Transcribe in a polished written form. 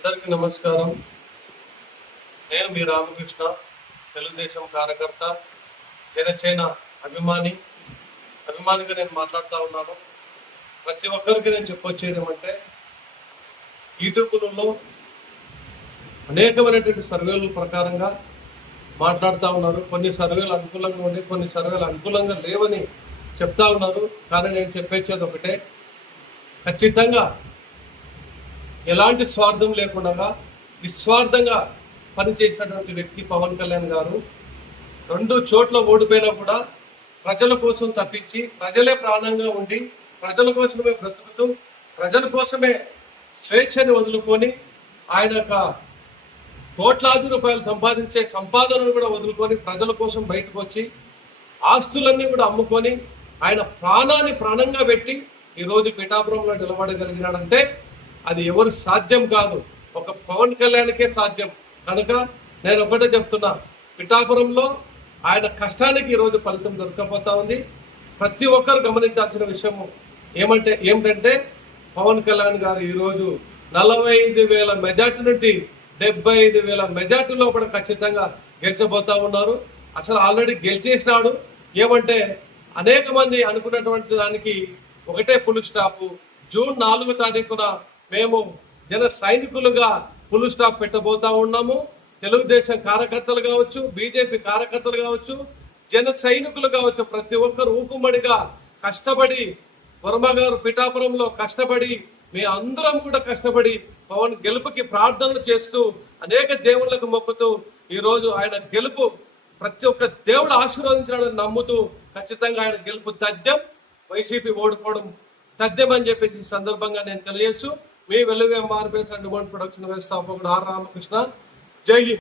అందరికీ నమస్కారం. నేను మీ రామకృష్ణ, తెలుగుదేశం కార్యకర్త, జనసేన అభిమానిగా నేను మాట్లాడుతూ ఉన్నాను. ప్రతి ఒక్కరికి నేను చెప్పొచ్చేది ఏమంటే, యూట్యూబ్లలో అనేకమైనటువంటి సర్వేల ప్రకారంగా మాట్లాడుతూ ఉన్నారు. కొన్ని సర్వేలు అనుకూలంగా ఉండి, కొన్ని సర్వేలు అనుకూలంగా లేవని చెప్తా ఉన్నారు. కానీ నేను చెప్పేది ఒకటే, ఖచ్చితంగా ఎలాంటి స్వార్థం లేకుండా నిస్వార్థంగా పనిచేసినటువంటి వ్యక్తి పవన్ కళ్యాణ్ గారు. 2 చోట్ల ఓడిపోయినా కూడా ప్రజల కోసం తప్పించి, ప్రజలే ప్రాణంగా ఉండి, ప్రజల కోసమే బ్రతుకుతూ, ప్రజల కోసమే స్వేచ్ఛని వదులుకొని, ఆయన కోట్లాది రూపాయలు సంపాదించే సంపాదనను కూడా వదులుకొని ప్రజల కోసం బయటకు వచ్చి ఆస్తులన్నీ కూడా అమ్ముకొని ఆయన ప్రాణాన్ని ప్రాణంగా పెట్టి ఈరోజు పిఠాపురంలో నిలబడగలిగినాడంటే అది ఎవరు సాధ్యం కాదు, ఒక పవన్ కళ్యాణ్కే సాధ్యం. కనుక నేను ఒకటే చెప్తున్నా, పిఠాపురంలో ఆయన కష్టానికి ఈరోజు ఫలితం దొరకపోతా ఉంది. ప్రతి ఒక్కరు గమనించాల్సిన విషయం ఏమిటంటే పవన్ కళ్యాణ్ గారు ఈరోజు 45,000 మెజార్టీ నుండి 75,000 మెజార్టీ లోపల ఖచ్చితంగా గెలిచబోతా ఉన్నారు. అసలు ఆల్రెడీ గెలిచేసినాడు. ఏమంటే అనేక మంది అనుకున్నటువంటి దానికి ఒకటే ఫుల్ స్టాప్. జూన్ 4వ తారీఖున మేము జన సైనికులుగా ఫుల్ స్టాప్ పెట్టబోతా ఉన్నాము. తెలుగుదేశం కార్యకర్తలు కావచ్చు, బీజేపీ కార్యకర్తలు కావచ్చు, జన సైనికులు కావచ్చు, ప్రతి ఒక్కరు ఊకుమ్మడిగా కష్టపడి, వర్మ గారు పిఠాపురంలో కష్టపడి, మీ అందరం కూడా కష్టపడి పవన్ గెలుపుకి ప్రార్థనలు చేస్తూ, అనేక దేవుళ్లకు మొక్కుతూ ఈరోజు ఆయన గెలుపు ప్రతి ఒక్క దేవుడు ఆశీర్వదించాడని నమ్ముతూ ఖచ్చితంగా ఆయన గెలుపు తథ్యం, వైసీపీ ఓడిపోవడం తథ్యం అని చెప్పి ఈ సందర్భంగా నేను తెలియచ్చు. మీ వెలుగు ఎంఆర్పీఎస్ అండ్ ప్రొడక్షన్ వ్యవస్థాపకుడు ఆర్ రామకృష్ణ. జై హింద్.